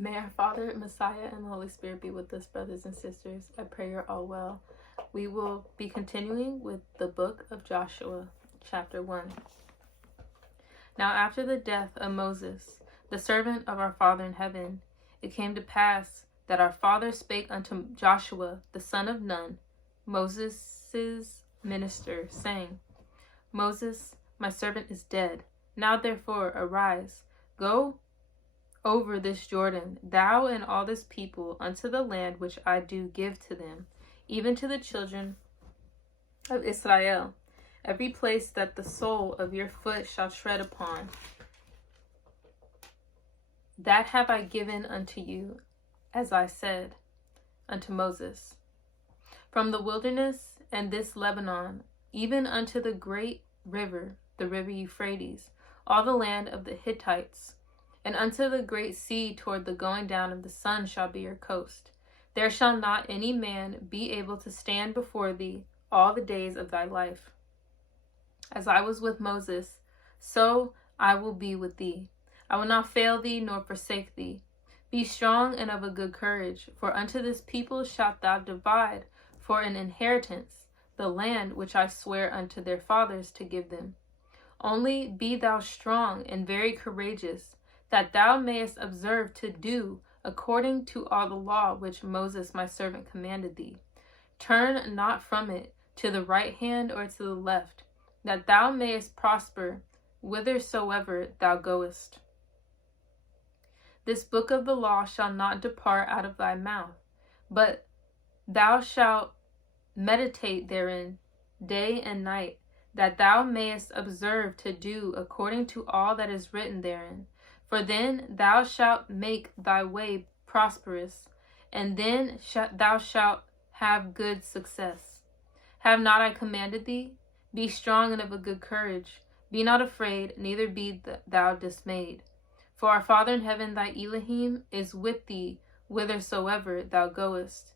May our Father, Messiah, and the Holy Spirit be with us, brothers and sisters. I pray you're all well. We will be continuing with the book of Joshua, chapter 1. Now after the death of Moses, the servant of our Father in heaven, it came to pass that our father spake unto Joshua, the son of Nun, Moses' minister, saying, Moses, my servant, is dead. Now therefore arise, go over this Jordan, thou and all this people, unto the land which I do give to them, even to the children of Israel. Every place that the sole of your foot shall tread upon, that have I given unto you, as I said unto Moses. From the wilderness and this Lebanon, even unto the great river, the river Euphrates, all the land of the Hittites, and unto the great sea toward the going down of the sun shall be your coast. There shall not any man be able to stand before thee all the days of thy life. As I was with Moses, so I will be with thee. I will not fail thee nor forsake thee. Be strong and of a good courage, for unto this people shalt thou divide for an inheritance the land which I swear unto their fathers to give them. Only be thou strong and very courageous, that thou mayest observe to do according to all the law which Moses my servant commanded thee. Turn not from it to the right hand or to the left, that thou mayest prosper whithersoever thou goest. This book of the law shall not depart out of thy mouth, but thou shalt meditate therein day and night, that thou mayest observe to do according to all that is written therein. For then thou shalt make thy way prosperous, and then thou shalt have good success. Have not I commanded thee? Be strong and of a good courage. Be not afraid, neither be thou dismayed. For our Father in heaven, thy Elohim, is with thee whithersoever thou goest.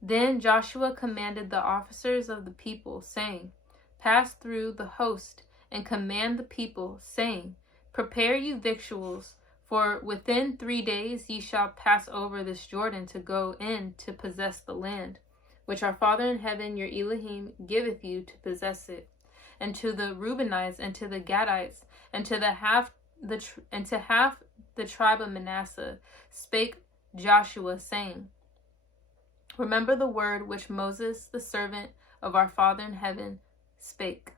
Then Joshua commanded the officers of the people, saying, Pass through the host, and command the people, saying, Prepare you victuals, for within 3 days ye shall pass over this Jordan to go in to possess the land, which our Father in heaven your Elohim giveth you to possess it. And to the Reubenites, and to the Gadites, and to half the tribe of Manasseh spake Joshua, saying, Remember the word which Moses, the servant of our Father in heaven, spake.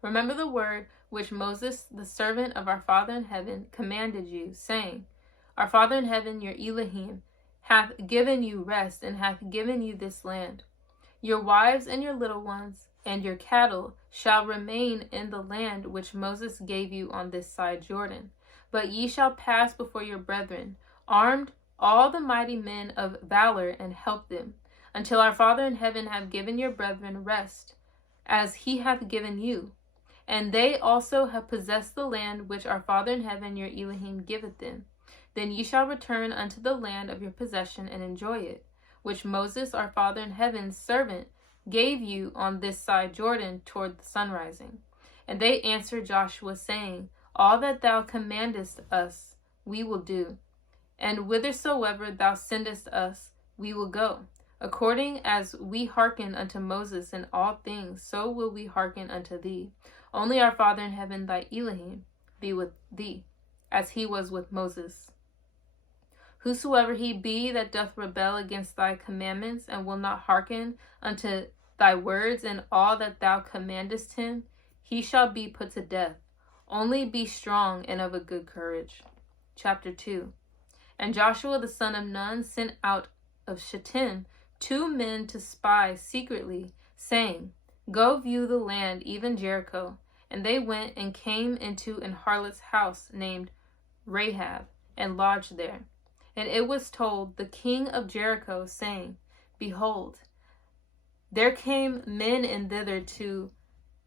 Remember the word which Moses, the servant of our Father in heaven, commanded you, saying, Our Father in heaven, your Elohim, hath given you rest, and hath given you this land. Your wives and your little ones, and your cattle shall remain in the land which Moses gave you on this side Jordan. But ye shall pass before your brethren, armed, all the mighty men of valor, and help them, until our Father in heaven have given your brethren rest, as he hath given you. And they also have possessed the land which our Father in heaven your Elohim giveth them. Then ye shall return unto the land of your possession and enjoy it, which Moses our Father in heaven's servant gave you on this side Jordan toward the sunrising. And they answered Joshua, saying, All that thou commandest us we will do, and whithersoever thou sendest us we will go. According as we hearken unto Moses in all things, so will we hearken unto thee. Only our Father in heaven, thy Elohim, be with thee, as he was with Moses. Whosoever he be that doth rebel against thy commandments, and will not hearken unto thy words and all that thou commandest him, he shall be put to death. Only be strong and of a good courage. Chapter 2. And Joshua the son of Nun sent out of Shittim 2 men to spy secretly, saying, Go view the land, even Jericho. And they went and came into an harlot's house named Rahab, and lodged there. And it was told the king of Jericho, saying, Behold, there came men in thither to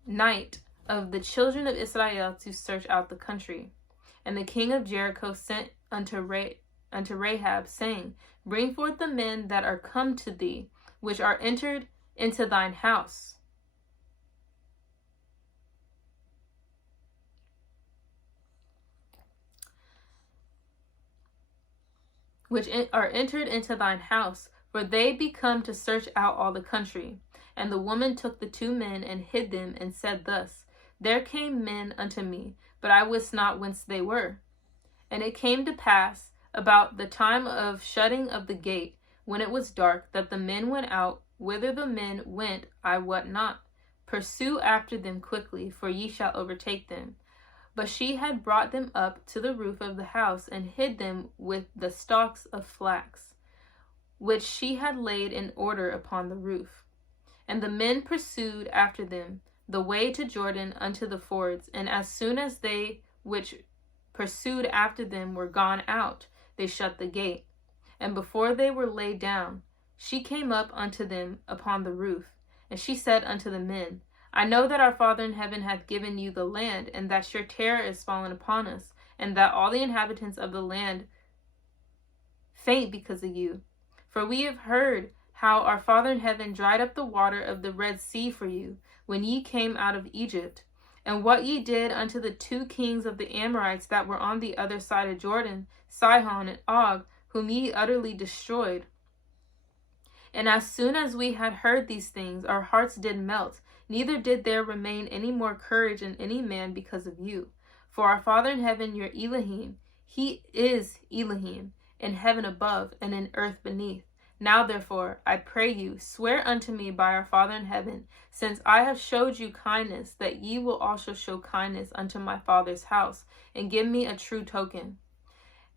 night of the children of Israel to search out the country. And the king of Jericho sent unto Rahab, saying, Bring forth the men that are come to thee, which are entered into thine house. which are entered into thine house, for they be come to search out all the country. And the woman took the 2 men and hid them, and said thus, There came men unto me, but I wist not whence they were. And it came to pass, about the time of shutting of the gate, when it was dark, that the men went out. Whither the men went, I wot not. Pursue after them quickly, for ye shall overtake them. But she had brought them up to the roof of the house, and hid them with the stalks of flax, which she had laid in order upon the roof. And the men pursued after them the way to Jordan unto the fords. And as soon as they which pursued after them were gone out, they shut the gate. And before they were laid down, she came up unto them upon the roof. And she said unto the men, I know that our Father in heaven hath given you the land, and that your terror is fallen upon us, and that all the inhabitants of the land faint because of you. For we have heard how our Father in heaven dried up the water of the Red Sea for you, when ye came out of Egypt, and what ye did unto the 2 kings of the Amorites that were on the other side of Jordan, Sihon and Og, whom ye utterly destroyed. And as soon as we had heard these things, our hearts did melt, neither did there remain any more courage in any man because of you. For our Father in heaven, your Elohim, he is Elohim, in heaven above and in earth beneath. Now therefore, I pray you, swear unto me by our Father in heaven, since I have showed you kindness, that ye will also show kindness unto my father's house, and give me a true token.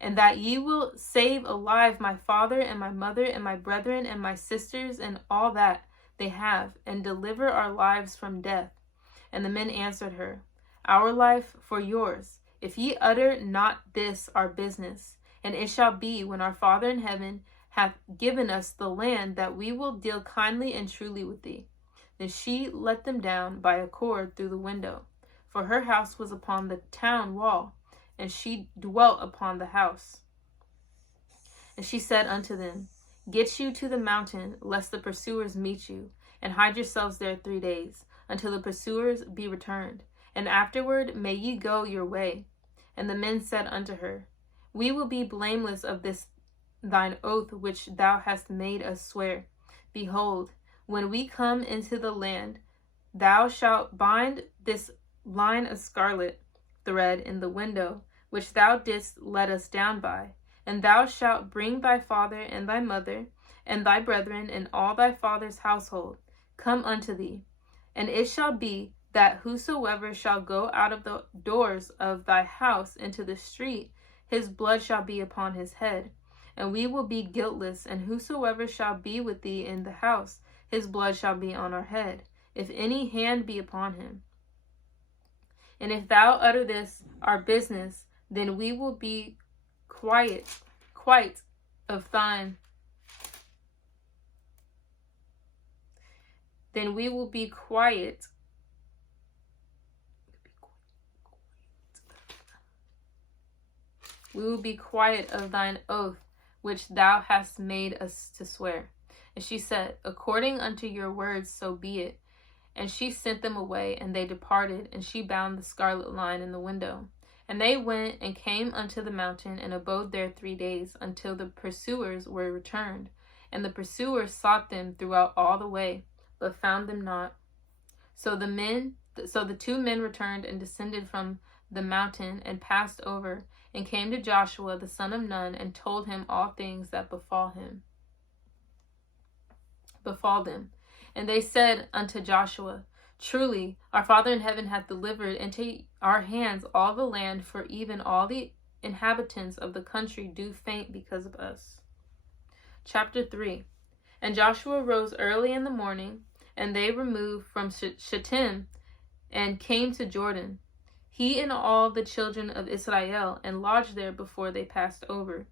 And that ye will save alive my father and my mother and my brethren and my sisters and all that they have, and deliver our lives from death. And the men answered her, Our life for yours, if ye utter not this our business. And it shall be, when our Father in heaven hath given us the land, that we will deal kindly and truly with thee. Then she let them down by a cord through the window, for her house was upon the town wall, and she dwelt upon the house. And she said unto them, Get you to the mountain, lest the pursuers meet you, and hide yourselves there 3 days, until the pursuers be returned. And afterward may ye go your way. And the men said unto her, We will be blameless of this thine oath which thou hast made us swear. Behold, when we come into the land, thou shalt bind this line of scarlet thread in the window, which thou didst let us down by. And thou shalt bring thy father and thy mother, and thy brethren, and all thy father's household, come unto thee. And it shall be that whosoever shall go out of the doors of thy house into the street, his blood shall be upon his head. And we will be guiltless, and whosoever shall be with thee in the house, his blood shall be on our head, if any hand be upon him. And if thou utter this our business, then we will be quite of thine. Then we will be quiet. We will be quiet of thine oath, which thou hast made us to swear. And she said, According unto your words, so be it. And she sent them away, and they departed, and she bound the scarlet line in the window. And they went and came unto the mountain, and abode there 3 days, until the pursuers were returned. And the pursuers sought them throughout all the way, but found them not. So the 2 men returned and descended from the mountain, and passed over, and came to Joshua the son of Nun, and told him all things that befall them. And they said unto Joshua, Truly, our Father in heaven hath delivered into our hands all the land, for even all the inhabitants of the country do faint because of us. Chapter 3. And Joshua rose early in the morning, and they removed from Shittim, and came to Jordan, he and all the children of Israel, and lodged there before they passed over.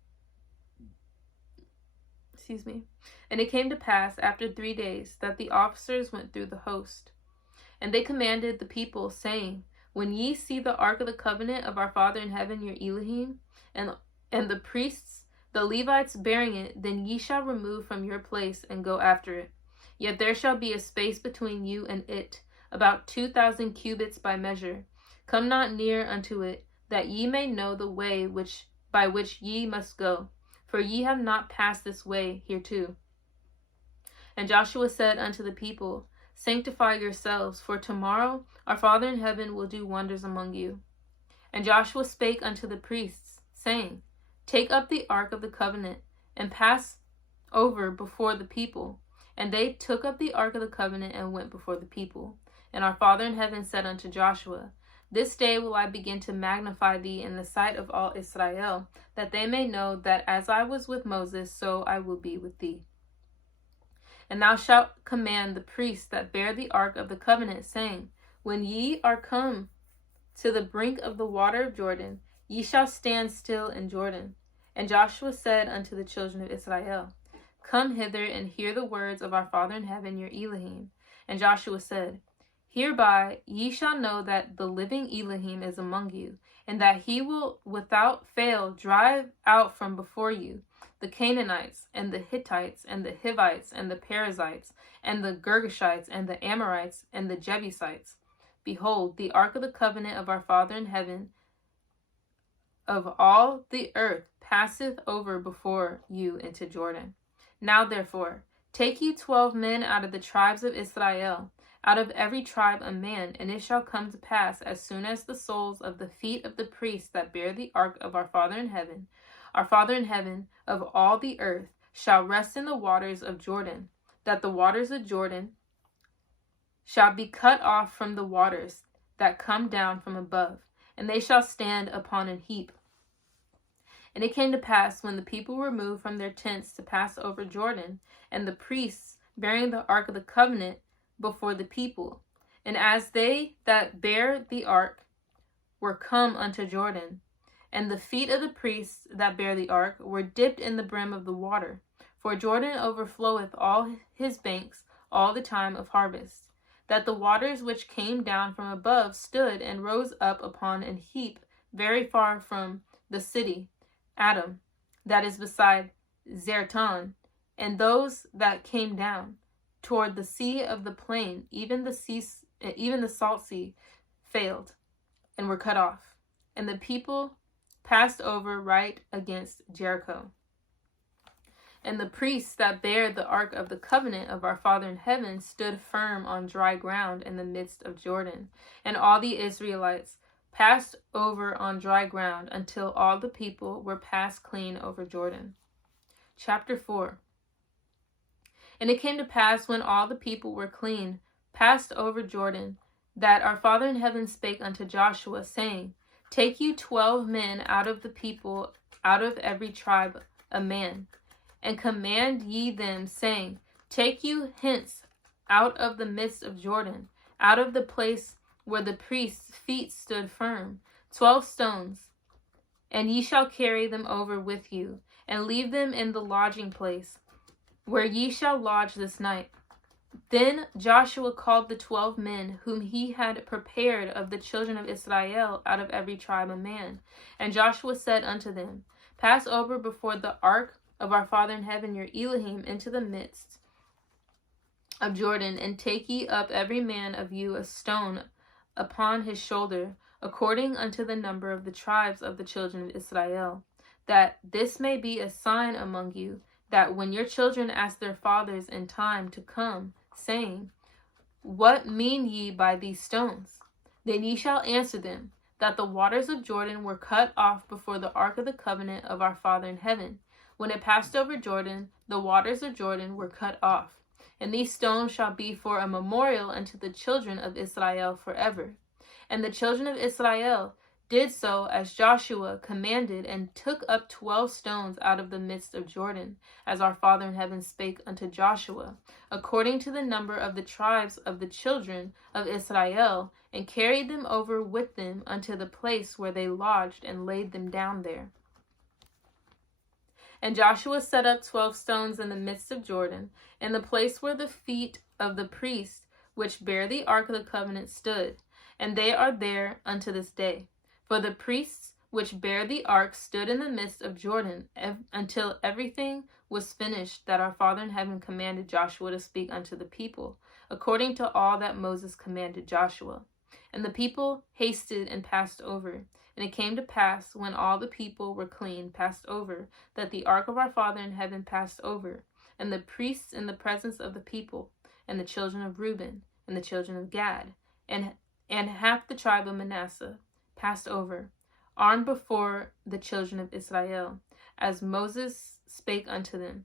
And it came to pass after 3 days that the officers went through the host. And they commanded the people, saying, When ye see the ark of the covenant of our Father in heaven, your Elohim, and the priests, the Levites, bearing it, then ye shall remove from your place and go after it. Yet there shall be a space between you and it, about 2,000 cubits by measure. Come not near unto it, that ye may know the way by which ye must go. for ye have not passed this way hereto. And Joshua said unto the people, Sanctify yourselves, for tomorrow our Father in heaven will do wonders among you. And Joshua spake unto the priests, saying, Take up the ark of the covenant, and pass over before the people. And they took up the ark of the covenant, and went before the people. And our Father in heaven said unto Joshua, This day will I begin to magnify thee in the sight of all Israel, that they may know that as I was with Moses, so I will be with thee. And thou shalt command the priests that bear the ark of the covenant, saying, When ye are come to the brink of the water of Jordan, ye shall stand still in Jordan. And Joshua said unto the children of Israel, Come hither and hear the words of our Father in heaven, your Elohim. And Joshua said, Hereby ye shall know that the living Elohim is among you, and that he will without fail drive out from before you the Canaanites, and the Hittites, and the Hivites, and the Perizzites, and the Girgashites, and the Amorites, and the Jebusites. Behold, the ark of the covenant of our Father in heaven of all the earth passeth over before you into Jordan. Now therefore, take ye 12 men out of the tribes of Israel, out of every tribe a man, and it shall come to pass, as soon as the soles of the feet of the priests that bear the ark of our Father in heaven of all the earth, shall rest in the waters of Jordan, that the waters of Jordan shall be cut off from the waters that come down from above, and they shall stand upon an heap. And it came to pass, when the people were moved from their tents to pass over Jordan, and the priests bearing the ark of the covenant before the people, and as they that bear the ark were come unto Jordan, and the feet of the priests that bear the ark were dipped in the brim of the water, for Jordan overfloweth all his banks all the time of harvest, that the waters which came down from above stood and rose up upon an heap very far from the city Adam, that is beside Zertan, and those that came down toward the sea of the plain, even the salt sea, failed and were cut off, and the people passed over right against Jericho. And the priests that bare the ark of the covenant of our Father in heaven stood firm on dry ground in the midst of Jordan, and all the Israelites passed over on dry ground until all the people were passed clean over Jordan. Chapter 4. And it came to pass, when all the people were clean, passed over Jordan, that our Father in heaven spake unto Joshua, saying, Take you 12 men out of the people, out of every tribe a man, and command ye them, saying, Take you hence out of the midst of Jordan, out of the place where the priest's feet stood firm, 12 stones, and ye shall carry them over with you, and leave them in the lodging place, where ye shall lodge this night. Then Joshua called the 12 men whom he had prepared of the children of Israel out of every tribe a man. And Joshua said unto them, Pass over before the ark of our Father in heaven, your Elohim, into the midst of Jordan, and take ye up every man of you a stone upon his shoulder, according unto the number of the tribes of the children of Israel, that this may be a sign among you, that when your children ask their fathers in time to come, saying, What mean ye by these stones? Then ye shall answer them, that the waters of Jordan were cut off before the ark of the covenant of our Father in heaven. When it passed over Jordan, the waters of Jordan were cut off. And these stones shall be for a memorial unto the children of Israel forever. And the children of Israel did so as Joshua commanded, and took up 12 stones out of the midst of Jordan, as our Father in heaven spake unto Joshua, according to the number of the tribes of the children of Israel, and carried them over with them unto the place where they lodged, and laid them down there. And Joshua set up 12 stones in the midst of Jordan, in the place where the feet of the priests which bear the ark of the covenant stood, and they are there unto this day. For the priests which bear the ark stood in the midst of Jordan until everything was finished that our Father in heaven commanded Joshua to speak unto the people, according to all that Moses commanded Joshua. And the people hasted and passed over, And it came to pass, when all the people were clean, passed over, that the ark of our Father in heaven passed over, and the priests in the presence of the people, and the children of Reuben, and the children of Gad, and half the tribe of Manasseh passed over, armed before the children of Israel, as Moses spake unto them.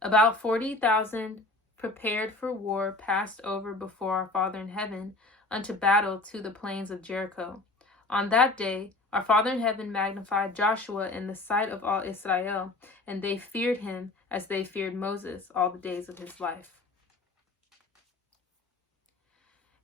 About 40,000 prepared for war passed over before our Father in heaven unto battle to the plains of Jericho. On that day our Father in heaven magnified Joshua in the sight of all Israel, and they feared him as they feared Moses all the days of his life.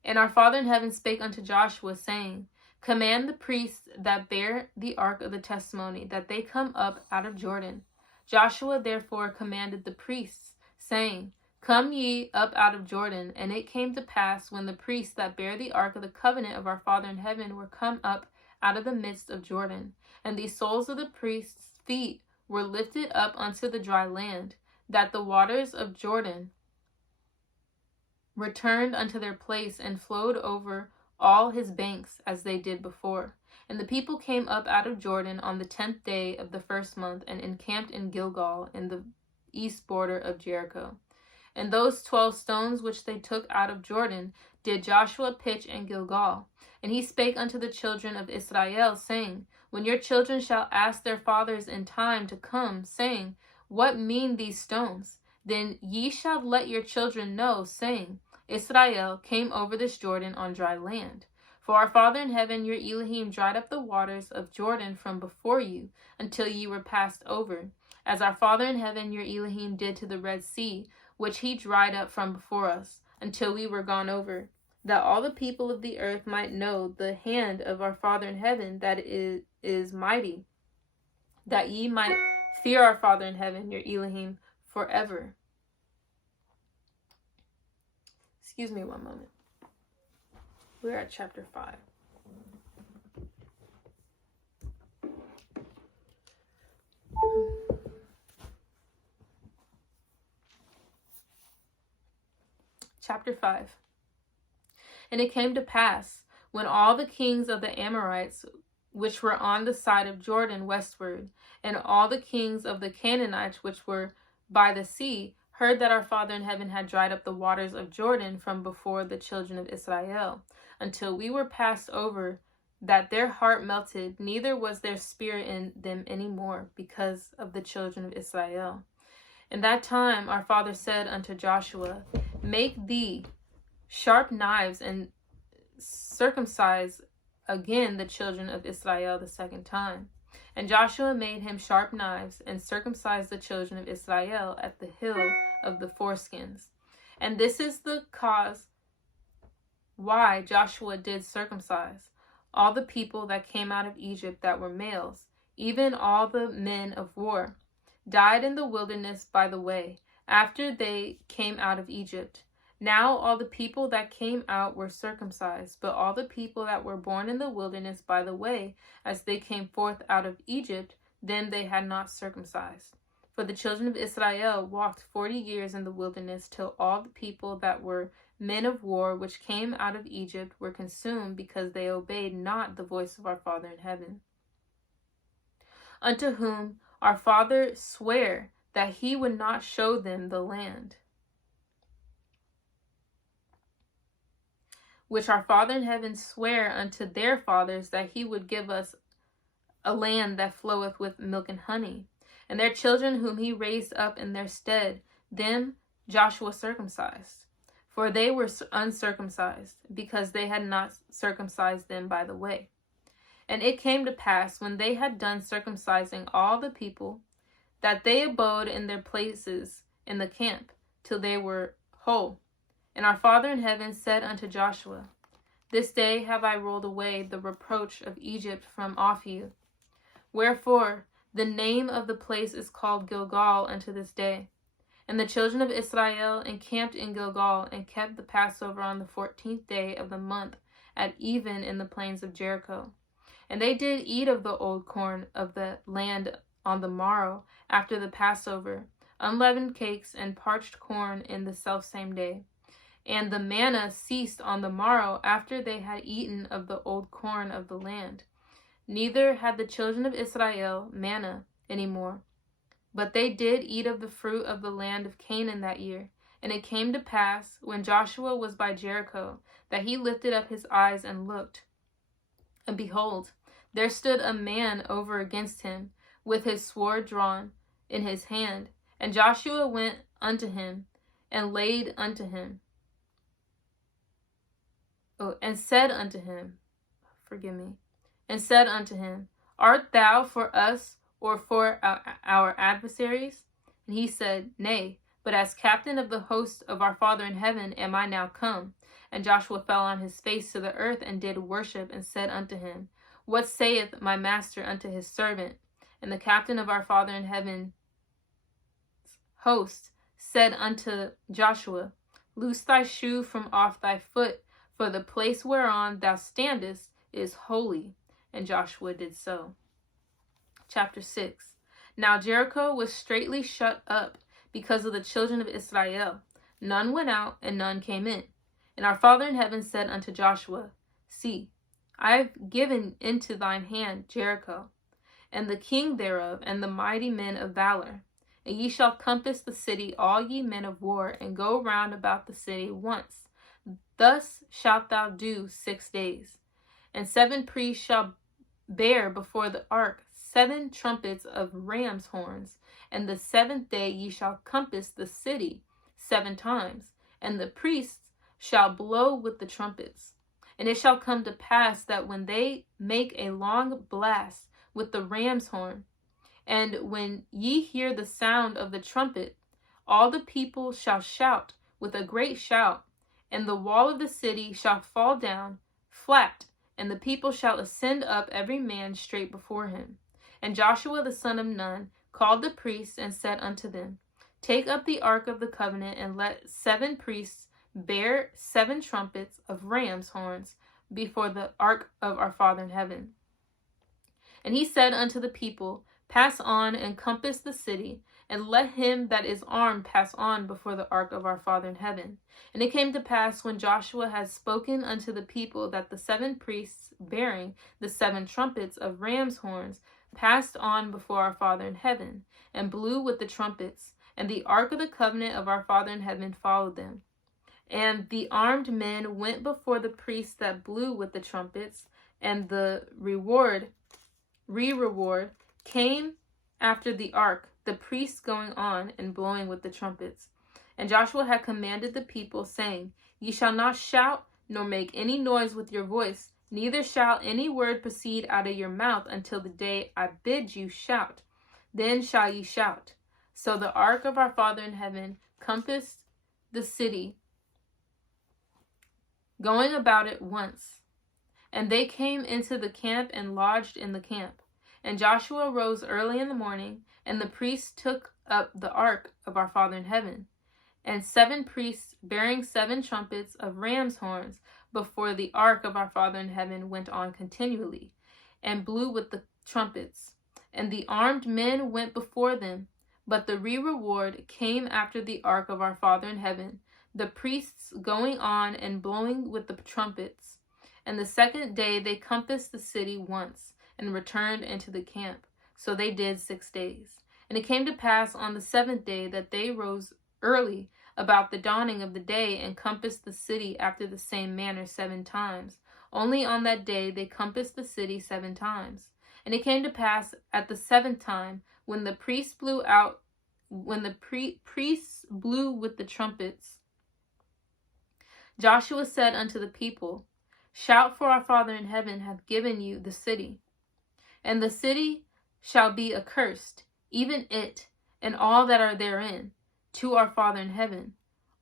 And our Father in heaven spake unto Joshua, saying, Command the priests that bear the ark of the testimony, that they come up out of Jordan. Joshua therefore commanded the priests, saying, Come ye up out of Jordan. And it came to pass, when the priests that bear the ark of the covenant of our Father in heaven were come up out of the midst of Jordan, and the soles of the priests' feet were lifted up unto the dry land, that the waters of Jordan returned unto their place, and flowed over all his banks as they did before. And the people came up out of Jordan on the 10th day of the first month, and encamped in Gilgal, in the east border of Jericho. And those 12 stones which they took out of Jordan did Joshua pitch in Gilgal. And he spake unto the children of Israel, saying, When your children shall ask their fathers in time to come, saying, What mean these stones? Then ye shall let your children know, saying, Israel came over this Jordan on dry land. For our Father in heaven, your Elohim, dried up the waters of Jordan from before you, until ye were passed over, as our Father in heaven, your Elohim, did to the Red Sea, which he dried up from before us, until we were gone over, that all the people of the earth might know the hand of our Father in heaven, that it is mighty, that ye might fear our Father in heaven, your Elohim, forever. Excuse me one moment. We're at chapter 5. Chapter 5. And it came to pass, when all the kings of the Amorites, which were on the side of Jordan westward, and all the kings of the Canaanites, which were by the sea, heard that our Father in heaven had dried up the waters of Jordan from before the children of Israel, until we were passed over, that their heart melted, neither was there spirit in them any more, because of the children of Israel. In that time our Father said unto Joshua, Make thee sharp knives, and circumcise again the children of Israel the second time. And Joshua made him sharp knives, and circumcised the children of Israel at the hill of the foreskins. And this is the cause why Joshua did circumcise all the people that came out of Egypt that were males, even all the men of war, died in the wilderness by the way, after they came out of Egypt. Now all the people that came out were circumcised, but all the people that were born in the wilderness by the way, as they came forth out of Egypt, them they had not circumcised. For the children of Israel walked 40 years in the wilderness, till all the people that were men of war which came out of Egypt were consumed, because they obeyed not the voice of our Father in heaven, unto whom our Father sware that he would not show them the land, which our Father in heaven sware unto their fathers, that he would give us a land that floweth with milk and honey. And their children whom he raised up in their stead, them Joshua circumcised. For they were uncircumcised, because they had not circumcised them by the way. And it came to pass, when they had done circumcising all the people, that they abode in their places in the camp, till they were whole. And our Father in heaven said unto Joshua, This day have I rolled away the reproach of Egypt from off you. Wherefore the name of the place is called Gilgal unto this day. And the children of Israel encamped in Gilgal, and kept the Passover on the 14th day of the month at even in the plains of Jericho. And they did eat of the old corn of the land on the morrow after the Passover, unleavened cakes and parched corn in the selfsame day. And the manna ceased on the morrow after they had eaten of the old corn of the land. neither had the children of Israel manna any more. But they did eat of the fruit of the land of Canaan that year. And it came to pass, when Joshua was by Jericho, that he lifted up his eyes and looked. And behold, there stood a man over against him, with his sword drawn in his hand. And Joshua went unto him, and laid unto him, and said unto him, and said unto him, Art thou for us, or for our adversaries? And he said, Nay, but as captain of the host of our Father in heaven am I now come. And Joshua fell on his face to the earth, and did worship, and said unto him, What saith my master unto his servant? And the captain of our Father in heaven host said unto Joshua, Loose thy shoe from off thy foot, for the place whereon thou standest is holy. And Joshua did so. Chapter 6. Now Jericho was straitly shut up because of the children of Israel. None went out, and none came in. And our Father in heaven said unto Joshua, See, I have given into thine hand Jericho, and the king thereof, and the mighty men of valor. And ye shall compass the city, all ye men of war, and go round about the city once. Thus shalt thou do 6 days. And 7 priests shall bear before the ark 7 trumpets of ram's horns. And the 7th day ye shall compass the city 7 times. And the priests shall blow with the trumpets. And it shall come to pass that when they make a long blast with the ram's horn, and when ye hear the sound of the trumpet, all the people shall shout with a great shout, and the wall of the city shall fall down flat, and the people shall ascend up every man straight before him. And Joshua the son of Nun called the priests, and said unto them, Take up the ark of the covenant, and let 7 priests bear 7 trumpets of ram's horns before the ark of our Father in heaven. And he said unto the people, Pass on and compass the city, and let him that is armed pass on before the ark of our Father in heaven. And it came to pass, when Joshua had spoken unto the people, that the 7 priests bearing the 7 trumpets of ram's horns passed on before our Father in heaven, and blew with the trumpets. And the ark of the covenant of our Father in heaven followed them. And the armed men went before the priests that blew with the trumpets, and the reward came after the ark, the priests going on and blowing with the trumpets. And Joshua had commanded the people, saying, Ye shall not shout, nor make any noise with your voice, neither shall any word proceed out of your mouth until the day I bid you shout. Then shall ye shout. So the ark of our Father in heaven compassed the city, going about it once. And they came into the camp and lodged in the camp. And Joshua rose early in the morning, and the priests took up the ark of our Father in heaven. And 7 priests bearing 7 trumpets of ram's horns before the ark of our Father in heaven went on continually, and blew with the trumpets. And the armed men went before them, but the reward came after the ark of our Father in heaven, the priests going on and blowing with the trumpets. And the 2nd day they compassed the city once, and returned into the camp. So they did 6 days. And it came to pass on the 7th day that they rose early about the dawning of the day, and compassed the city after the same manner 7 times. Only on that day they compassed the city 7 times. And it came to pass at the 7th time, when the priests blew with the trumpets, Joshua said unto the people, Shout, for our Father in heaven hath given you the city. And the city shall be accursed, even it, and all that are therein, to our Father in heaven.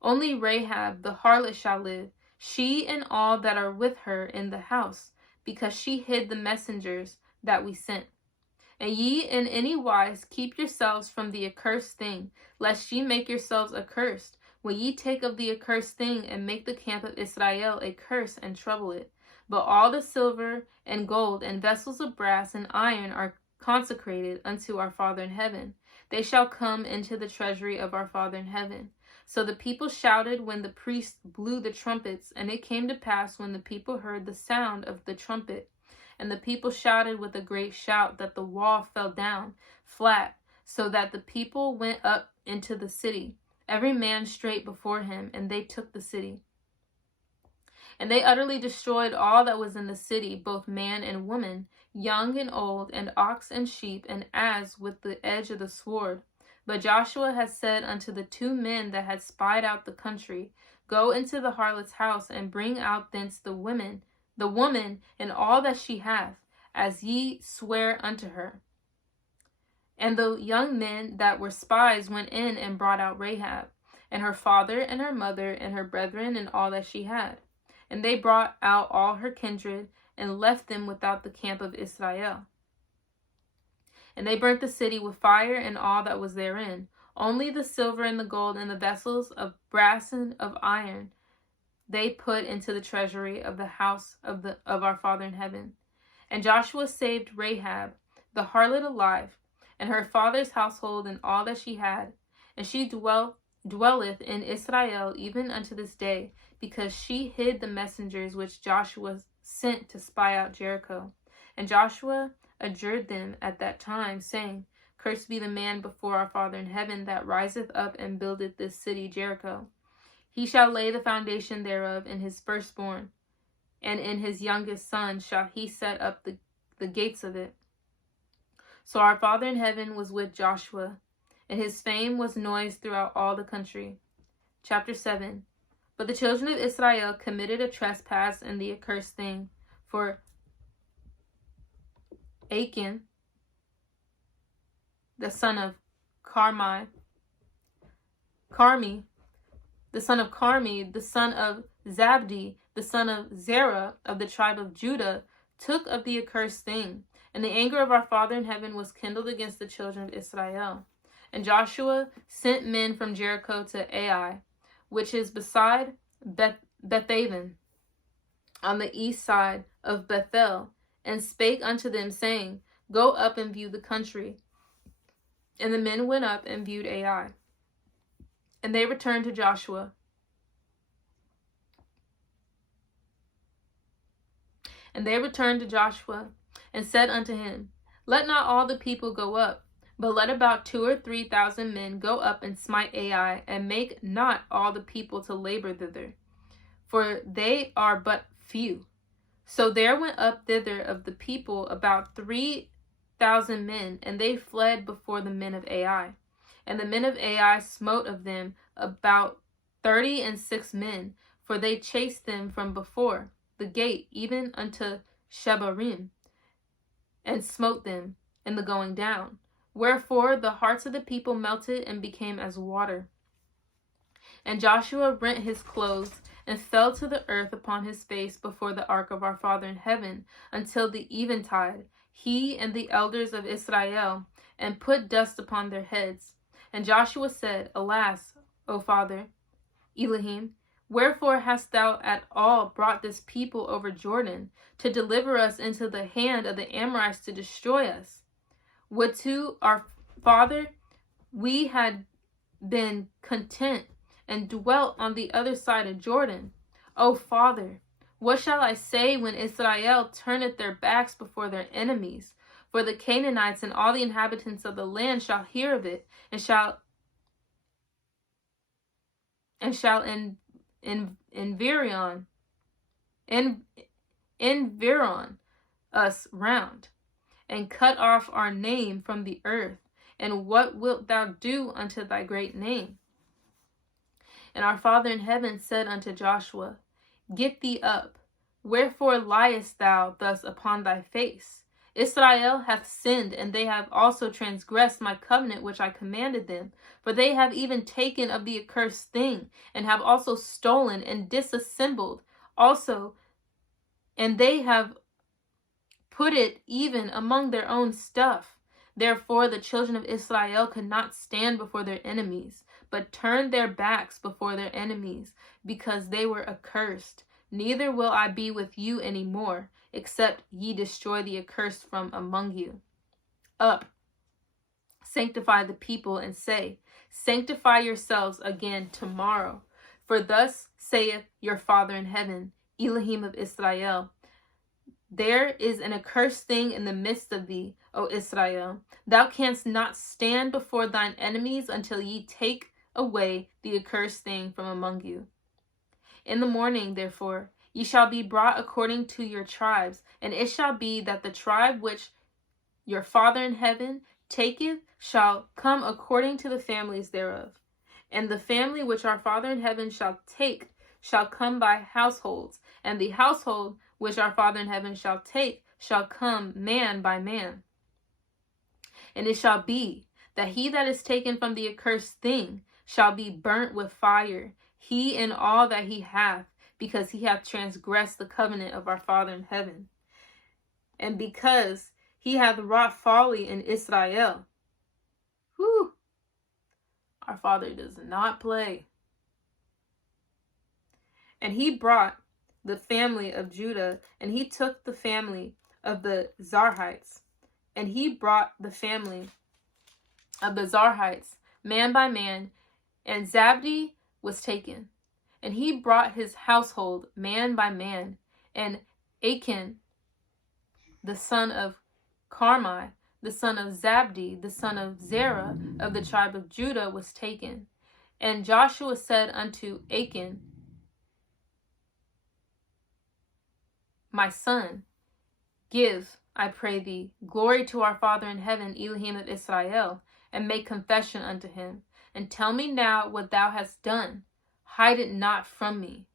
Only Rahab the harlot shall live, she and all that are with her in the house, because she hid the messengers that we sent. And ye in any wise keep yourselves from the accursed thing, lest ye make yourselves accursed, when ye take of the accursed thing, and make the camp of Israel a curse, and trouble it. But all the silver and gold and vessels of brass and iron are consecrated unto our Father in heaven. They shall come into the treasury of our Father in heaven. So the people shouted when the priests blew the trumpets, and it came to pass, when the people heard the sound of the trumpet, And the people shouted with a great shout that the wall fell down flat, so that the people went up into the city, every man straight before him, and they took the city. And they utterly destroyed all that was in the city, both man and woman, young and old, and ox and sheep, and as with the edge of the sword. But Joshua had said unto the 2 men that had spied out the country, Go into the harlot's house, and bring out thence the woman, and all that she hath, as ye swear unto her. And the young men that were spies went in and brought out Rahab, and her father and her mother and her brethren and all that she had. And they brought out all her kindred and left them without the camp of Israel. And they burnt the city with fire and all that was therein. Only the silver and the gold and the vessels of brass and of iron they put into the treasury of the house of our Father in heaven. And Joshua saved Rahab, the harlot, alive, and her father's household and all that she had. And she dwelleth in Israel even unto this day, because she hid the messengers which Joshua sent to spy out Jericho. And Joshua adjured them at that time, saying, Cursed be the man before our Father in heaven that riseth up and buildeth this city Jericho. He shall lay the foundation thereof in his firstborn, and in his youngest son shall he set up the gates of it. So our Father in heaven was with Joshua, and his fame was noised throughout all the country. Chapter 7. But the children of Israel committed a trespass and the accursed thing, for Achan, the son of Carmi, the son of Carmi, the son of Zabdi, the son of Zerah of the tribe of Judah, took of the accursed thing. And the anger of our Father in heaven was kindled against the children of Israel. And Joshua sent men from Jericho to Ai, which is beside Bethaven, on the east side of Bethel, and spake unto them, saying, Go up and view the country. And the men went up and viewed Ai. And they returned to Joshua. And said unto him, Let not all the people go up, but let about 2,000 or 3,000 men go up and smite Ai, and make not all the people to labor thither, for they are but few. So there went up thither of the people about 3,000 men, and they fled before the men of Ai. And the men of Ai smote of them about 36 men, for they chased them from before the gate even unto Shebarim, and smote them in the going down. Wherefore the hearts of the people melted and became as water. And Joshua rent his clothes and fell to the earth upon his face before the ark of our Father in heaven until the eventide, he and the elders of Israel, and put dust upon their heads. And Joshua said, Alas, O Father Elohim, wherefore hast thou at all brought this people over Jordan, to deliver us into the hand of the Amorites to destroy us? Would to our Father we had been content and dwelt on the other side of Jordan. O Father, what shall I say when Israel turneth their backs before their enemies? For the Canaanites and all the inhabitants of the land shall hear of it, and shall environ us round, and cut off our name from the earth. And what wilt thou do unto thy great name? And our Father in heaven said unto Joshua, Get thee up. Wherefore liest thou thus upon thy face? Israel hath sinned, and they have also transgressed my covenant which I commanded them. For they have even taken of the accursed thing, and have also stolen and disassembled also, and they have put it even among their own stuff. Therefore the children of Israel could not stand before their enemies, but turned their backs before their enemies, because they were accursed. Neither will I be with you any more, except ye destroy the accursed from among you. Up, sanctify the people, and say, Sanctify yourselves again tomorrow. For thus saith your Father in heaven, Elohim of Israel, There is an accursed thing in the midst of thee, O Israel. Thou canst not stand before thine enemies until ye take away the accursed thing from among you. In the morning, therefore, ye shall be brought according to your tribes, and it shall be that the tribe which your Father in heaven taketh shall come according to the families thereof. And the family which our Father in heaven shall take shall come by households, and the household which our Father in heaven shall take shall come man by man. And it shall be that he that is taken from the accursed thing shall be burnt with fire, he and all that he hath, because he hath transgressed the covenant of our Father in heaven. And because he hath wrought folly in Israel. Whew. Our Father does not play. And he brought the family of Judah, and he took the family of the Zarhites, and he brought the family of the Zarhites, man by man, and Zabdi was taken. And he brought his household, man by man, and Achan, the son of Carmi, the son of Zabdi, the son of Zerah, of the tribe of Judah, was taken. And Joshua said unto Achan, my son, give, I pray thee, glory to our Father in heaven, Elohim of Israel, and make confession unto him. And tell me now what thou hast done. Hide it not from me.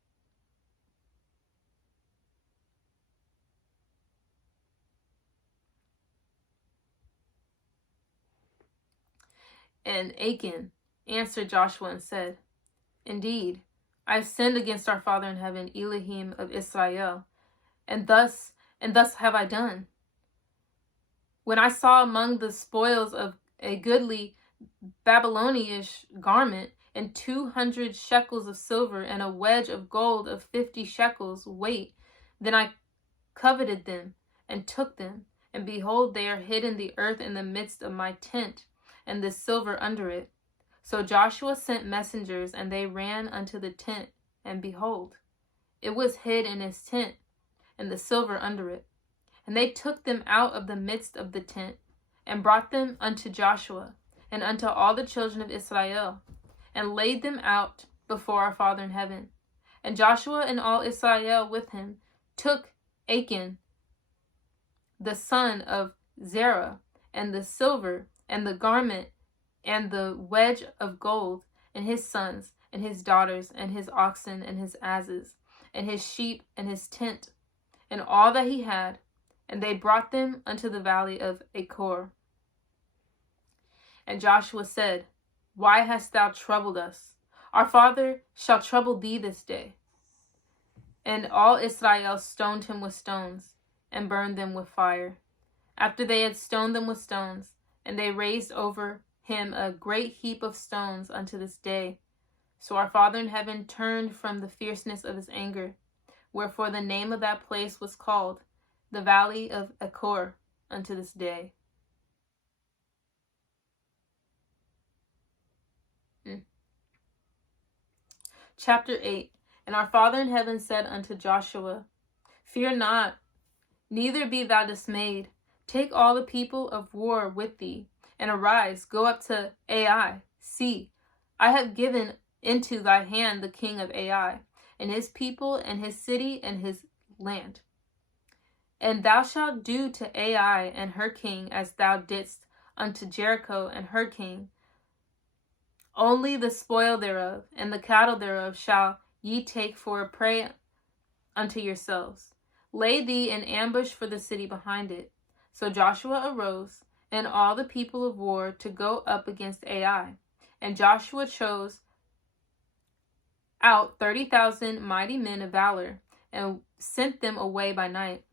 And Achan answered Joshua and said, indeed, I have sinned against our Father in heaven, Elohim of Israel, and thus have I done. When I saw among the spoils of a goodly Babylonish garment, and 200 shekels of silver, and a wedge of gold of 50 shekels weight, then I coveted them, and took them, and behold, they are hid in the earth in the midst of my tent, and the silver under it. So Joshua sent messengers, and they ran unto the tent, and behold, it was hid in his tent, and the silver under it. And they took them out of the midst of the tent, and brought them unto Joshua, and unto all the children of Israel, and laid them out before our Father in heaven. And Joshua and all Israel with him took Achan, the son of Zerah, and the silver, and the garment, and the wedge of gold, and his sons, and his daughters, and his oxen, and his asses, and his sheep, and his tent, and all that he had, and they brought them unto the valley of Achor. And Joshua said, why hast thou troubled us? Our father shall trouble thee this day. And all Israel stoned him with stones, and burned them with fire. After they had stoned them with stones, and they raised over him a great heap of stones unto this day. So our Father in heaven turned from the fierceness of his anger, wherefore the name of that place was called the Valley of Achor unto this day. Chapter 8. And our Father in heaven said unto Joshua, fear not, neither be thou dismayed. Take all the people of war with thee, and arise, go up to Ai. See, I have given into thy hand the king of Ai, and his people, and his city, and his land. And thou shalt do to Ai and her king as thou didst unto Jericho and her king. Only the spoil thereof, and the cattle thereof shall ye take for a prey unto yourselves. Lay thee in ambush for the city behind it. So Joshua arose, and all the people of war, to go up against Ai. And Joshua chose out 30,000 mighty men of valor, and sent them away by night.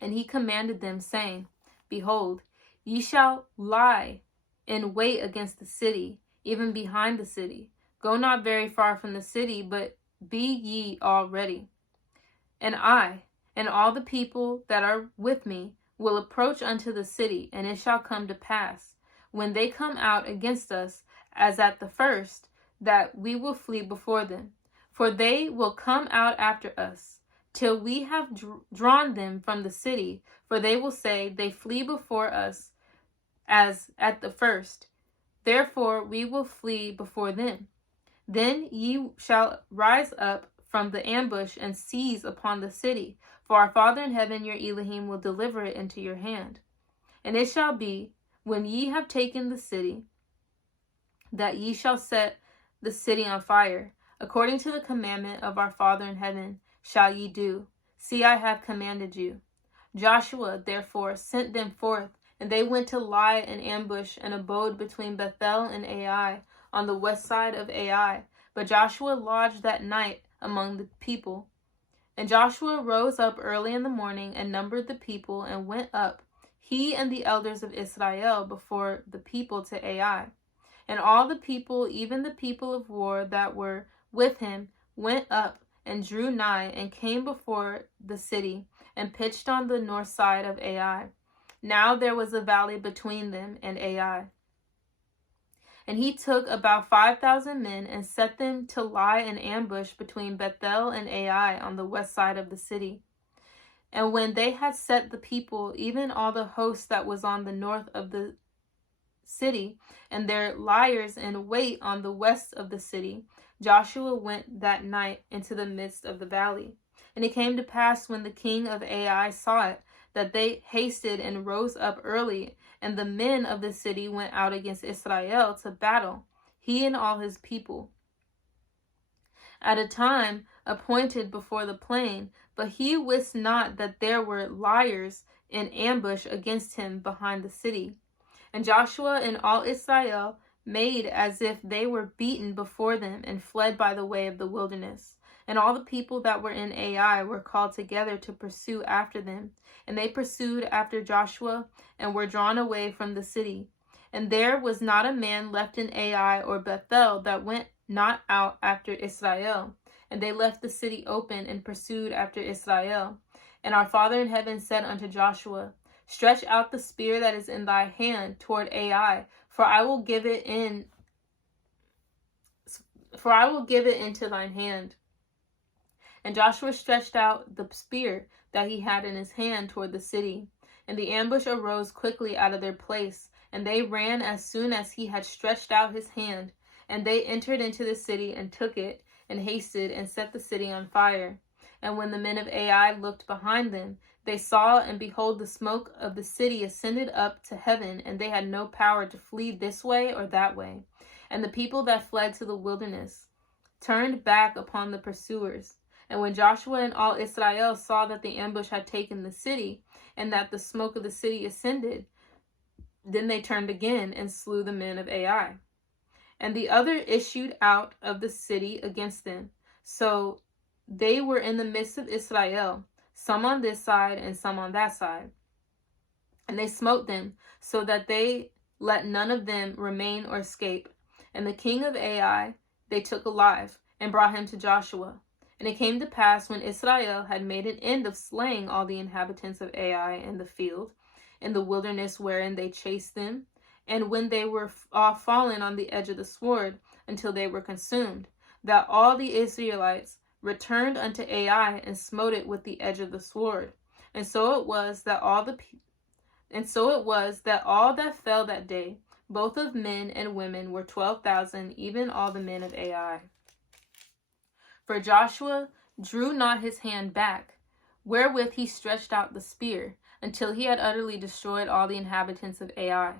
And he commanded them, saying, behold, ye shall lie in wait against the city, even behind the city. Go not very far from the city, but be ye all ready. And I, and all the people that are with me, will approach unto the city, and it shall come to pass, when they come out against us, as at the first, that we will flee before them. For they will come out after us, till we have drawn them from the city. For they will say, they flee before us as at the first. Therefore we will flee before them. Then ye shall rise up from the ambush and seize upon the city. For our Father in heaven, your Elohim, will deliver it into your hand. And it shall be, when ye have taken the city, that ye shall set the city on fire. According to the commandment of our Father in heaven shall ye do. See, I have commanded you. Joshua therefore sent them forth, and they went to lie in ambush and abode between Bethel and Ai, on the west side of Ai. But Joshua lodged that night among the people. And Joshua rose up early in the morning and numbered the people, and went up, he and the elders of Israel, before the people to Ai. And all the people, even the people of war that were with him, went up and drew nigh, and came before the city, and pitched on the north side of Ai. Now there was a valley between them and Ai. And he took about 5,000 men, and set them to lie in ambush between Bethel and Ai on the west side of the city. And when they had set the people, even all the host that was on the north of the city, and their liers in wait on the west of the city, Joshua went that night into the midst of the valley. And it came to pass, when the king of Ai saw it, that they hasted and rose up early, and the men of the city went out against Israel to battle, he and all his people, at a time appointed before the plain. But he wist not that there were liers in ambush against him behind the city. And Joshua and all Israel made as if they were beaten before them, and fled by the way of the wilderness. And all the people that were in Ai were called together to pursue after them. And they pursued after Joshua, and were drawn away from the city. And there was not a man left in Ai or Bethel that went not out after Israel. And they left the city open, and pursued after Israel. And our Father in heaven said unto Joshua, Stretch out the spear that is in thy hand toward Ai, for I will give it into thine hand. And Joshua stretched out the spear that he had in his hand toward the city. And the ambush arose quickly out of their place, and they ran as soon as he had stretched out his hand. And they entered into the city, and took it, and hasted, and set the city on fire. And when the men of Ai looked behind them, they saw, and behold, the smoke of the city ascended up to heaven, and they had no power to flee this way or that way. And the people that fled to the wilderness turned back upon the pursuers. And when Joshua and all Israel saw that the ambush had taken the city, and that the smoke of the city ascended, then they turned again, and slew the men of Ai. And the other issued out of the city against them. So they were in the midst of Israel, some on this side and some on that side. And they smote them, so that they let none of them remain or escape. And the king of Ai they took alive, and brought him to Joshua. And it came to pass, when Israel had made an end of slaying all the inhabitants of Ai in the field, in the wilderness wherein they chased them, and when they were all fallen on the edge of the sword, until they were consumed, that all the Israelites returned unto Ai, and smote it with the edge of the sword. And so it was that all that fell that day, both of men and women, were 12,000, even all the men of Ai. For Joshua drew not his hand back, wherewith he stretched out the spear, until he had utterly destroyed all the inhabitants of Ai.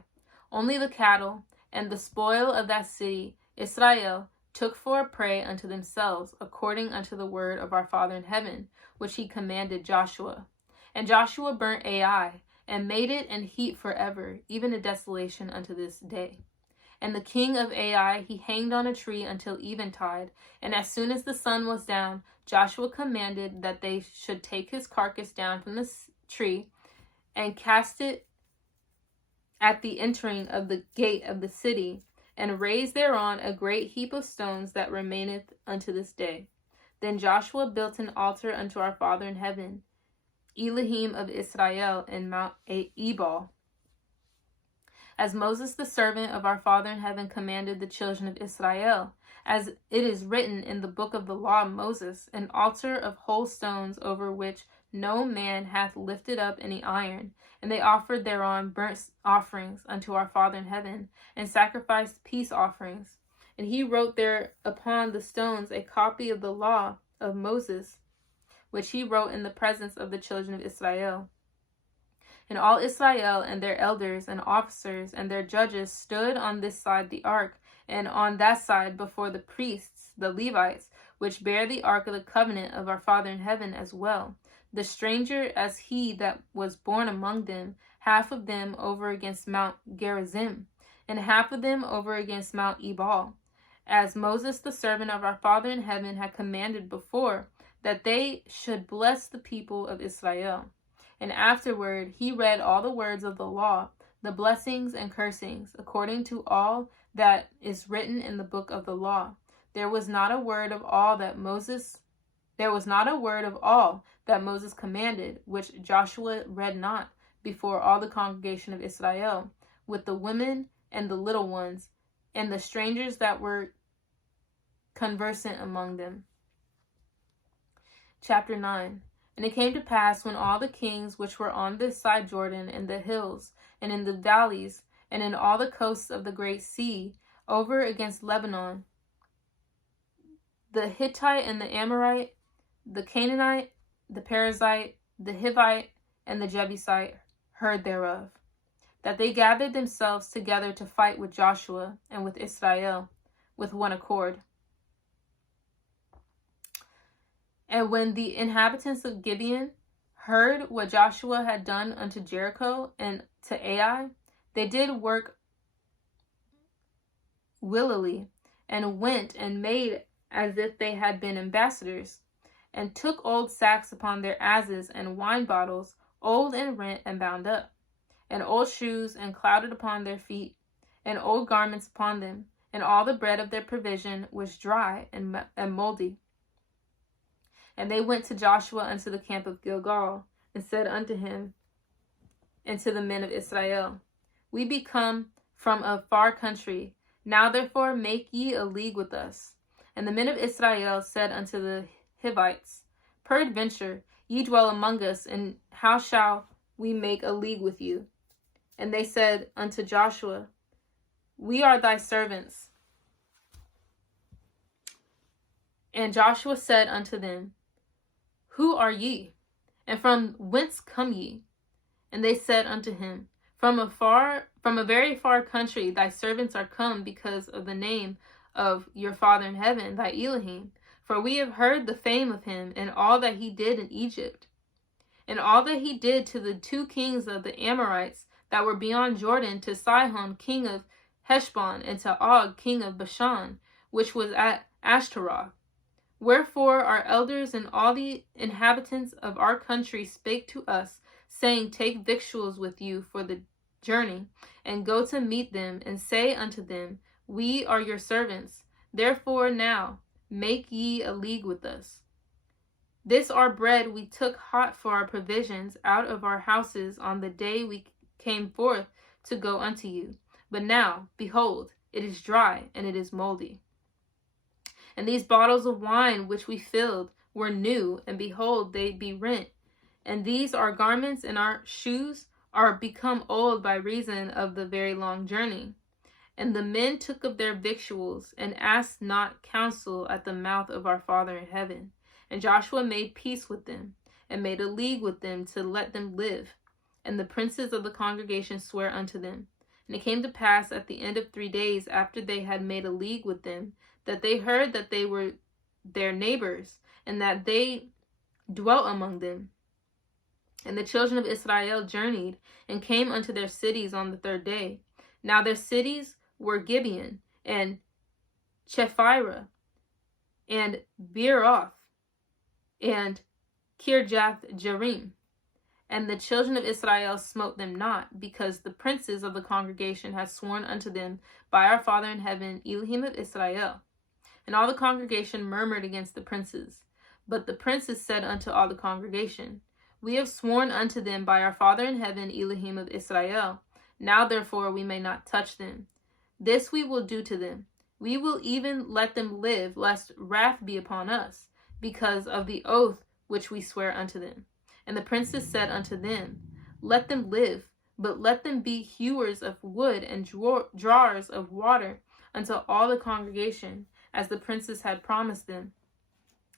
Only the cattle and the spoil of that city Israel took for a prey unto themselves, according unto the word of our Father in heaven, which he commanded Joshua. And Joshua burnt Ai, and made it an heap forever, even a desolation unto this day. And the king of Ai he hanged on a tree until eventide. And as soon as the sun was down, Joshua commanded that they should take his carcass down from the tree, and cast it at the entering of the gate of the city, and raise thereon a great heap of stones that remaineth unto this day. Then Joshua built an altar unto our Father in heaven, Elohim of Israel, in Mount Ebal, as Moses the servant of our Father in heaven commanded the children of Israel, as it is written in the book of the law of Moses, an altar of whole stones over which no man hath lifted up any iron. And they offered thereon burnt offerings unto our Father in heaven, and sacrificed peace offerings. And he wrote there upon the stones a copy of the law of Moses, which he wrote in the presence of the children of Israel. And all Israel and their elders and officers and their judges stood on this side the ark, and on that side before the priests, the Levites, which bear the ark of the covenant of our Father in heaven as well. The stranger as he that was born among them, half of them over against Mount Gerizim, and half of them over against Mount Ebal, as Moses the servant of our Father in heaven had commanded before, that they should bless the people of Israel. And afterward he read all the words of the law, the blessings and cursings, according to all that is written in the book of the law. There was not a word of all that Moses commanded, which Joshua read not before all the congregation of Israel, with the women and the little ones, and the strangers that were conversant among them. Chapter 9. And it came to pass, when all the kings which were on this side Jordan, in the hills, and in the valleys, and in all the coasts of the great sea, over against Lebanon, the Hittite and the Amorite, the Canaanite, the Perizzite, the Hivite, and the Jebusite, heard thereof, that they gathered themselves together to fight with Joshua and with Israel with one accord. And when the inhabitants of Gibeon heard what Joshua had done unto Jericho and to Ai, they did work willily, and went and made as if they had been ambassadors, and took old sacks upon their asses, and wine bottles, old and rent and bound up, and old shoes and clouded upon their feet, and old garments upon them, and all the bread of their provision was dry and moldy. And they went to Joshua unto the camp of Gilgal, and said unto him and to the men of Israel, We be come from a far country. Now therefore make ye a league with us. And the men of Israel said unto the Hivites, Peradventure ye dwell among us, and how shall we make a league with you? And they said unto Joshua, We are thy servants. And Joshua said unto them, Who are ye? And from whence come ye? And they said unto him, From a very far country thy servants are come, because of the name of your Father in heaven, thy Elohim. For we have heard the fame of him, and all that he did in Egypt, and all that he did to the two kings of the Amorites that were beyond Jordan, to Sihon king of Heshbon, and to Og king of Bashan, which was at Ashtaroth. Wherefore our elders and all the inhabitants of our country spake to us, saying, Take victuals with you for the journey, and go to meet them, and say unto them, We are your servants. Therefore now make ye a league with us. This our bread we took hot for our provisions out of our houses on the day we came forth to go unto you. But now, behold, it is dry, and it is moldy. And these bottles of wine which we filled were new, and behold, they be rent. And these our garments and our shoes are become old by reason of the very long journey. And the men took of their victuals, and asked not counsel at the mouth of our Father in heaven. And Joshua made peace with them, and made a league with them to let them live. And the princes of the congregation sware unto them. And it came to pass at the end of 3 days, after they had made a league with them, that they heard that they were their neighbors, and that they dwelt among them. And the children of Israel journeyed, and came unto their cities on the 3rd day. Now their cities were Gibeon, and Chephirah, and Beeroth, and Kirjath Jearim. And the children of Israel smote them not, because the princes of the congregation had sworn unto them by our Father in heaven, Elohim of Israel. And all the congregation murmured against the princes. But the princes said unto all the congregation, We have sworn unto them by our Father in heaven, Elohim of Israel. Now therefore we may not touch them. This we will do to them. We will even let them live, lest wrath be upon us, because of the oath which we swear unto them. And the princes said unto them, Let them live, but let them be hewers of wood and drawers of water unto all the congregation, as the princes had promised them.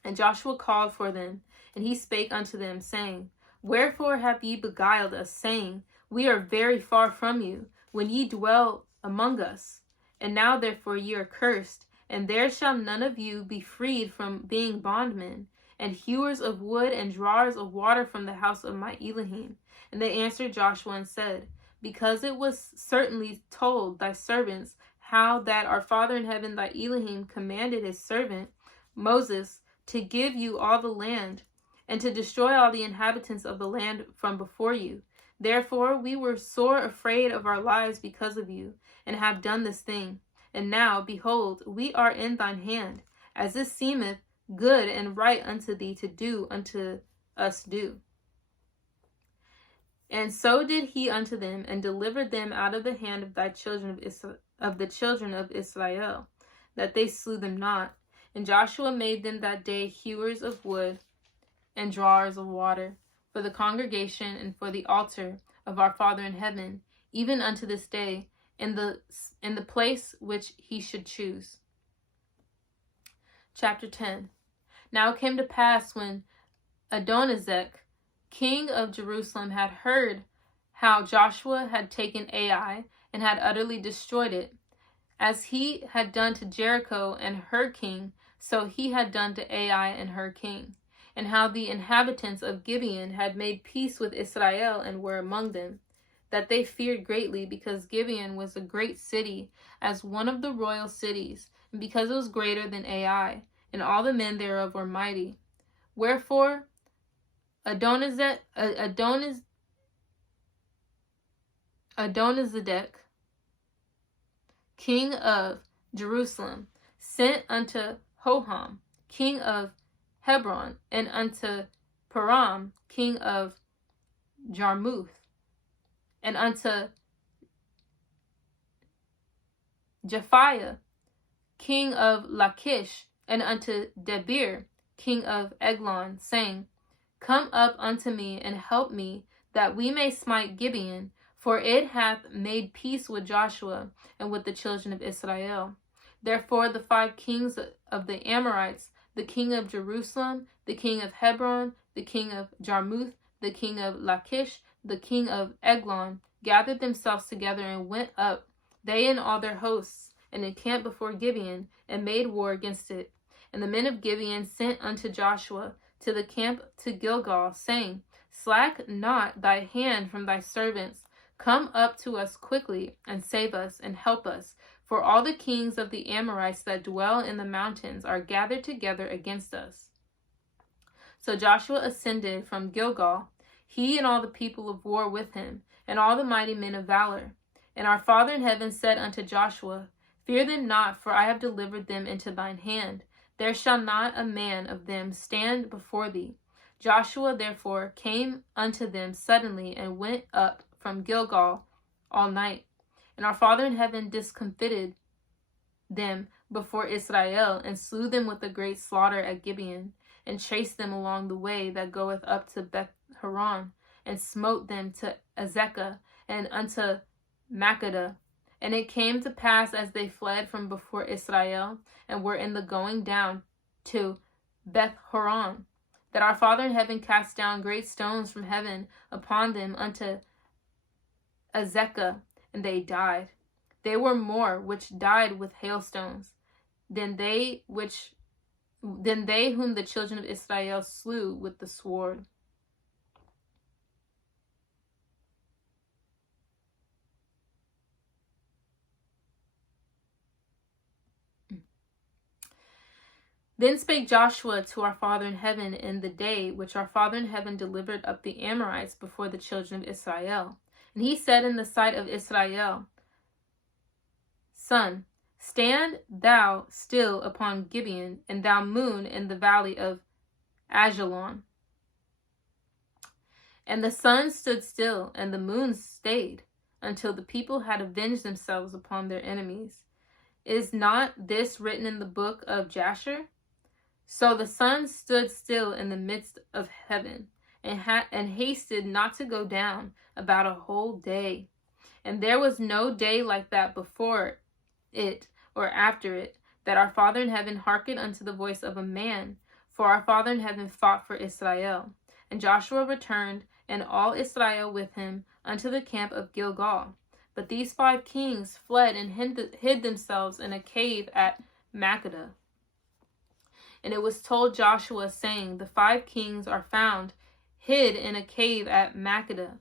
And Joshua called for them, and he spake unto them, saying, Wherefore have ye beguiled us, saying, We are very far from you, when ye dwell among us? And now therefore ye are cursed, and there shall none of you be freed from being bondmen, and hewers of wood and drawers of water from the house of my Elohim. And they answered Joshua and said, Because it was certainly told thy servants how that our Father in heaven thy Elohim commanded his servant Moses to give you all the land, and to destroy all the inhabitants of the land from before you. Therefore we were sore afraid of our lives because of you, and have done this thing. And now, behold, we are in thine hand, as this seemeth good and right unto thee to do unto us do. And so did he unto them, and delivered them out of the hand of thy children of the children of Israel, that they slew them not. And Joshua made them that day hewers of wood and drawers of water for the congregation and for the altar of our Father in heaven, even unto this day, in the place which he should choose. Chapter 10. Now it came to pass, when Adonizek, king of Jerusalem, had heard how Joshua had taken Ai and had utterly destroyed it, as he had done to Jericho and her king, so he had done to Ai and her king, and how the inhabitants of Gibeon had made peace with Israel and were among them, that they feared greatly, because Gibeon was a great city, as one of the royal cities, and because it was greater than Ai, and all the men thereof were mighty. Wherefore Adonizedek, king of Jerusalem, sent unto Hoham, king of Hebron, and unto Param, king of Jarmuth, and unto Japhiah, king of Lachish, and unto Debir, king of Eglon, saying, Come up unto me, and help me, that we may smite Gibeon, for it hath made peace with Joshua and with the children of Israel. Therefore the 5 kings of the Amorites, the king of Jerusalem, the king of Hebron, the king of Jarmuth, the king of Lachish, the king of Eglon, gathered themselves together and went up, they and all their hosts, and encamped before Gibeon, and made war against it. And the men of Gibeon sent unto Joshua to the camp to Gilgal, saying, Slack not thy hand from thy servants. Come up to us quickly, and save us, and help us. For all the kings of the Amorites that dwell in the mountains are gathered together against us. So Joshua ascended from Gilgal, he and all the people of war with him, and all the mighty men of valor. And our Father in heaven said unto Joshua, Fear them not, for I have delivered them into thine hand. There shall not a man of them stand before thee. Joshua therefore came unto them suddenly, and went up from Gilgal all night. And our Father in heaven discomfited them before Israel, and slew them with a great slaughter at Gibeon, and chased them along the way that goeth up to Beth Horon, and smote them to Azekah, and unto Makkedah. And it came to pass, as they fled from before Israel, and were in the going down to Beth Horon, that our Father in heaven cast down great stones from heaven upon them unto Azekah, and they died. They were more which died with hailstones than they whom the children of Israel slew with the sword. Then spake Joshua to our Father in heaven in the day which our Father in heaven delivered up the Amorites before the children of Israel. And he said in the sight of Israel, Sun, stand thou still upon Gibeon, and thou moon in the valley of Ajalon. And the sun stood still, and the moon stayed, until the people had avenged themselves upon their enemies. Is not this written in the book of Jasher? So the sun stood still in the midst of heaven, and hasted not to go down about a whole day. And there was no day like that before it or after it, that our Father in heaven hearkened unto the voice of a man. For our Father in heaven fought for Israel. And Joshua returned, and all Israel with him, unto the camp of Gilgal. But these 5 kings fled and hid themselves in a cave at Makkedah. And it was told Joshua, saying, The 5 kings are found hid in a cave at Makkedah.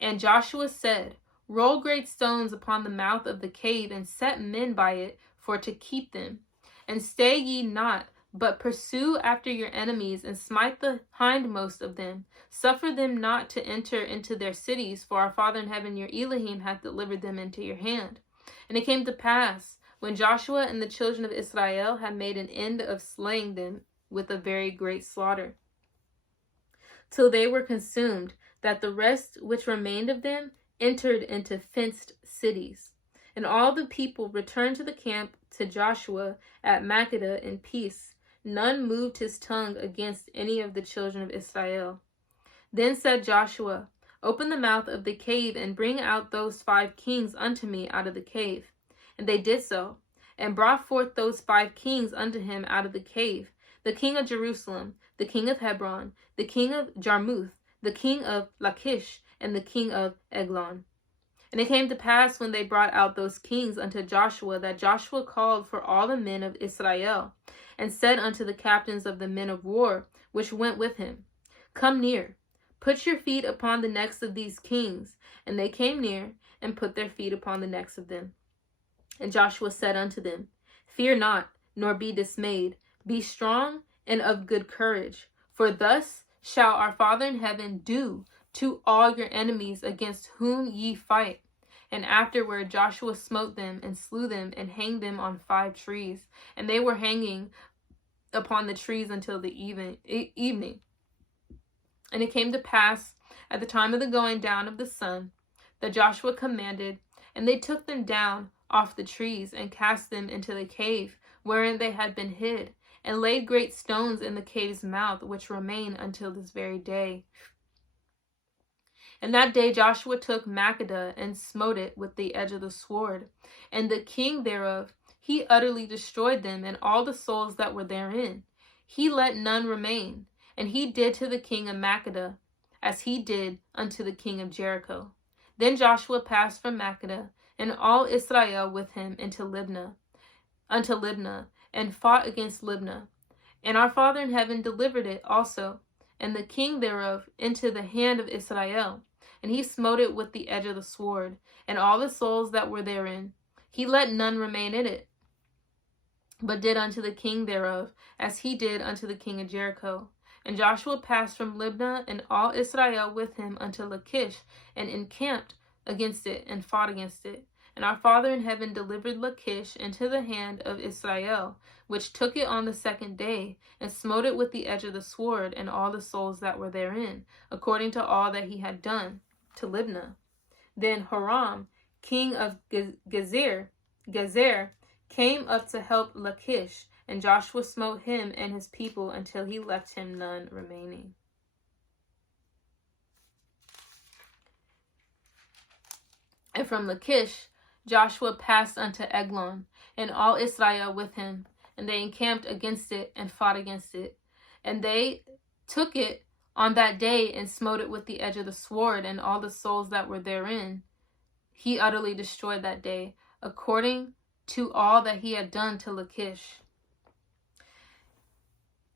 And Joshua said, Roll great stones upon the mouth of the cave, and set men by it for to keep them. And stay ye not, but pursue after your enemies, and smite the hindmost of them. Suffer them not to enter into their cities, for our Father in heaven, your Elohim, hath delivered them into your hand. And it came to pass, when Joshua and the children of Israel had made an end of slaying them with a very great slaughter, till they were consumed, that the rest which remained of them entered into fenced cities. And all the people returned to the camp to Joshua at Makkedah in peace. None moved his tongue against any of the children of Israel. Then said Joshua, Open the mouth of the cave, and bring out those 5 kings unto me out of the cave. And they did so, and brought forth those 5 kings unto him out of the cave, the king of Jerusalem, the king of Hebron, the king of Jarmuth, the king of Lachish, and the king of Eglon. And it came to pass, when they brought out those kings unto Joshua, that Joshua called for all the men of Israel, and said unto the captains of the men of war, which went with him, Come near, put your feet upon the necks of these kings. And they came near, and put their feet upon the necks of them. And Joshua said unto them, Fear not, nor be dismayed. Be strong and of good courage. For thus shall our Father in heaven do to all your enemies against whom ye fight. And afterward Joshua smote them, and slew them, and hanged them on 5 trees. And they were hanging upon the trees until the evening. And it came to pass, at the time of the going down of the sun, that Joshua commanded, and they took them down off the trees, and cast them into the cave wherein they had been hid, and laid great stones in the cave's mouth, which remain until this very day. And that day Joshua took Makkedah, and smote it with the edge of the sword. And the king thereof, he utterly destroyed them, and all the souls that were therein. He let none remain. And he did to the king of Makkedah as he did unto the king of Jericho. Then Joshua passed from Makkedah, and all Israel with him, unto Libnah, and fought against Libnah. And our Father in heaven delivered it also, and the king thereof, into the hand of Israel. And he smote it with the edge of the sword, and all the souls that were therein. He let none remain in it, but did unto the king thereof as he did unto the king of Jericho. And Joshua passed from Libnah, and all Israel with him, unto Lachish, and encamped against it, and fought against it. And our Father in heaven delivered Lachish into the hand of Israel, which took it on the 2nd day, and smote it with the edge of the sword, and all the souls that were therein, according to all that he had done to Libnah. Then Horam, king of Gezer, came up to help Lachish, and Joshua smote him and his people until he left him none remaining. And from Lachish Joshua passed unto Eglon, and all Israel with him, and they encamped against it, and fought against it. And they took it on that day, and smote it with the edge of the sword, and all the souls that were therein he utterly destroyed that day, according to all that he had done to Lachish.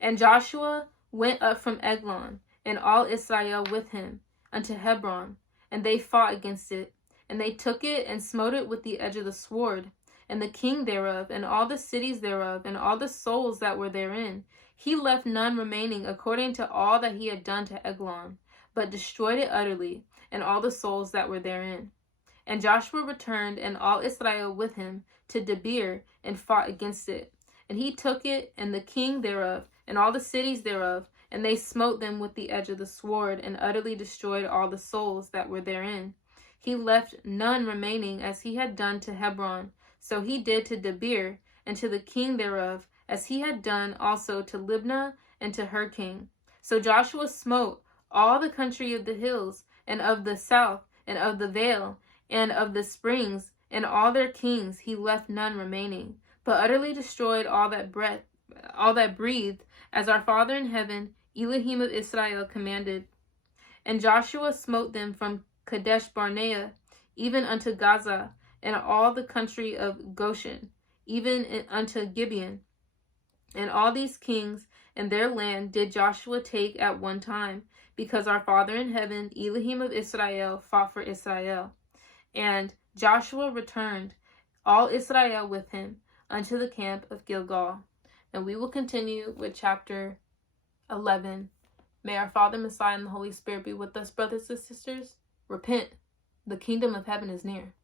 And Joshua went up from Eglon, and all Israel with him, unto Hebron, and they fought against it. And they took it, and smote it with the edge of the sword, and the king thereof, and all the cities thereof, and all the souls that were therein. He left none remaining, according to all that he had done to Eglon, but destroyed it utterly, and all the souls that were therein. And Joshua returned, and all Israel with him, to Debir, and fought against it. And he took it, and the king thereof, and all the cities thereof, and they smote them with the edge of the sword, and utterly destroyed all the souls that were therein. he left none remaining, as he had done to Hebron. So he did to Debir, and to the king thereof, as he had done also to Libnah, and to her king. So Joshua smote all the country of the hills, and of the south, and of the vale, and of the springs, and all their kings. He left none remaining, but utterly destroyed all that breathed, as our Father in heaven, Elohim of Israel, commanded. And Joshua smote them from Kadesh Barnea, even unto Gaza, and all the country of Goshen, even unto Gibeon. And all these kings and their land did Joshua take at one time, because our Father in heaven, Elohim of Israel, fought for Israel. And Joshua returned, all Israel with him, unto the camp of Gilgal. And we will continue with chapter 11. May our Father, Messiah, and the Holy Spirit be with us, brothers and sisters. Repent. The kingdom of heaven is near.